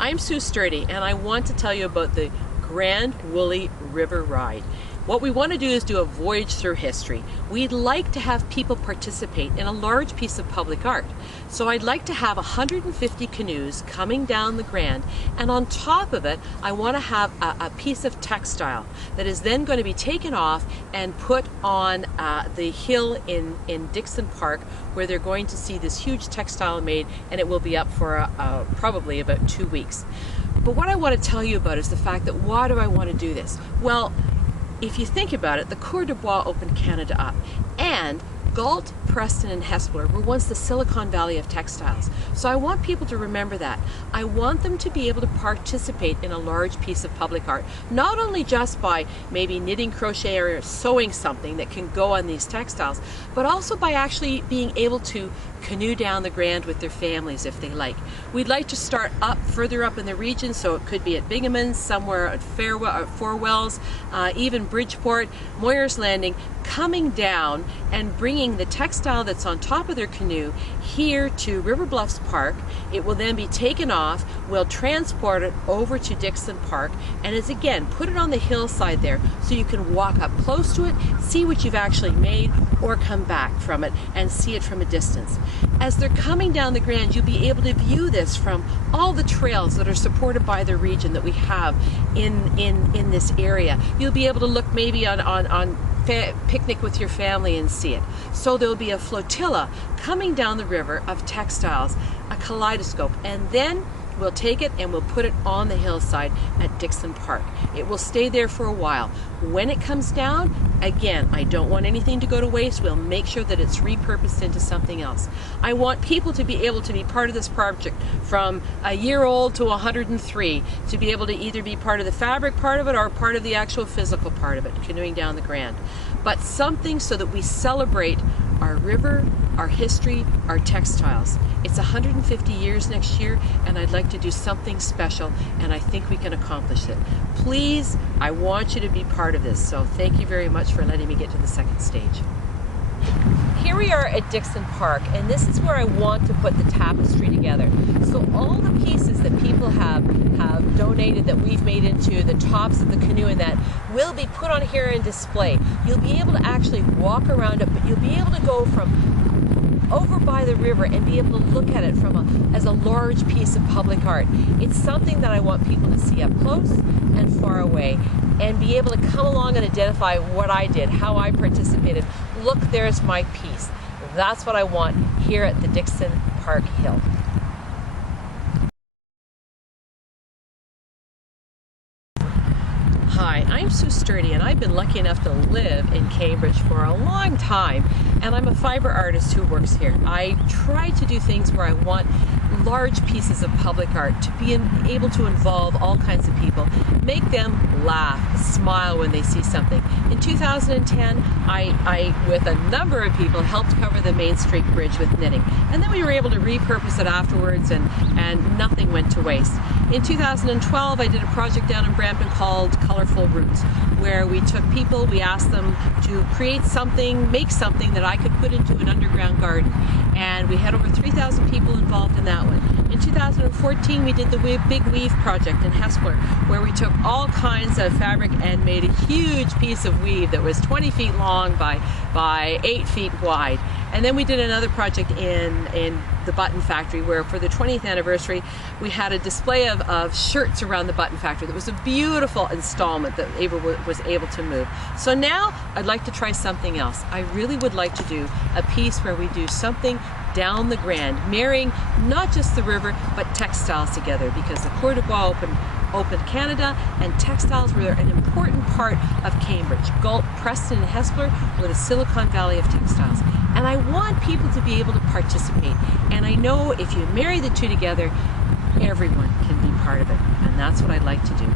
I'm Sue Sturdy, and I want to tell you about the Grand Woolly River Ride. What we want to do is do a voyage through history. We'd like to have people participate in a large piece of public art. So I'd like to have 150 canoes coming down the Grand, and on top of it, I want to have a piece of textile that is then going to be taken off and put on the hill in Dixon Park, where they're going to see this huge textile made, and it will be up for probably about 2 weeks. But what I want to tell you about is the fact that why do I want to do this? Well, if you think about it, the Coeur de Bois opened Canada up, and Galt, Preston, and Hespeler were once the Silicon Valley of textiles. So I want people to remember that. I want them to be able to participate in a large piece of public art, not only just by maybe knitting, crochet, or sewing something that can go on these textiles, but also by actually being able to canoe down the Grand with their families if they like. We'd like to start further up in the region, so it could be at Bingaman, somewhere at Four Wells, even Bridgeport, Moyers Landing, coming down and bringing the textile that's on top of their canoe here to River Bluffs Park. It will then be taken off, we'll transport it over to Dixon Park, and is again put it on the hillside there so you can walk up close to it, see what you've actually made, or come back from it and see it from a distance. As they're coming down the Grand, you'll be able to view this from all the trails that are supported by the region that we have in this area. You'll be able to look maybe on picnic with your family and see it. So there'll be a flotilla coming down the river of textiles, a kaleidoscope, and then we'll take it and we'll put it on the hillside at Dixon Park. It will stay there for a while. When it comes down, again, I don't want anything to go to waste. We'll make sure that it's repurposed into something else. I want people to be able to be part of this project from a year old to 103, to be able to either be part of the fabric part of it or part of the actual physical part of it, canoeing down the Grand. But something so that we celebrate our river, our history, our textiles. It's 150 years next year, and I'd like to do something special, and I think we can accomplish it. Please, I want you to be part of this, so thank you very much for letting me get to the second stage. Here we are at Dixon Park, and this is where I want to put the tapestry together. So all the pieces that people have donated that we've made into the tops of the canoe and that will be put on here and display. You'll be able to actually walk around it, but you'll be able to go from over by the river and be able to look at it as a large piece of public art. It's something that I want people to see up close and far away, and be able to come along and identify what I did, how I participated. Look, there's my piece. That's what I want here at the Dixon Park Hill. Hi, I'm Sue Sturdy, and I've been lucky enough to live in Cambridge for a long time, and I'm a fiber artist who works here. I try to do things where I want large pieces of public art to be able to involve all kinds of people, make them laugh, smile when they see something. In 2010, I with a number of people, helped cover the Main Street Bridge with knitting, and then we were able to repurpose it afterwards, and nothing went to waste. In 2012, I did a project down in Brampton called Colorful Roots, where we took people, we asked them to create something, make something that I could put into an underground garden, and we had over 3,000 people involved in that one. In 2014, we did the Big Weave project in Hespeler, where we took all kinds of fabric and made a huge piece of weave that was 20 feet long by 8 feet wide. And then we did another project in the Button Factory, where for the 20th anniversary, we had a display of shirts around the Button Factory. That was a beautiful installment that Ava was able to move. So now I'd like to try something else. I really would like to do a piece where we do something down the Grand, marrying not just the river, but textiles together, because the Coeur de Bois opened Canada, and textiles were an important part of Cambridge. Galt, Preston, and Hespeler were the Silicon Valley of textiles. And I want people to be able to participate. And I know if you marry the two together, everyone can be part of it. And that's what I'd like to do.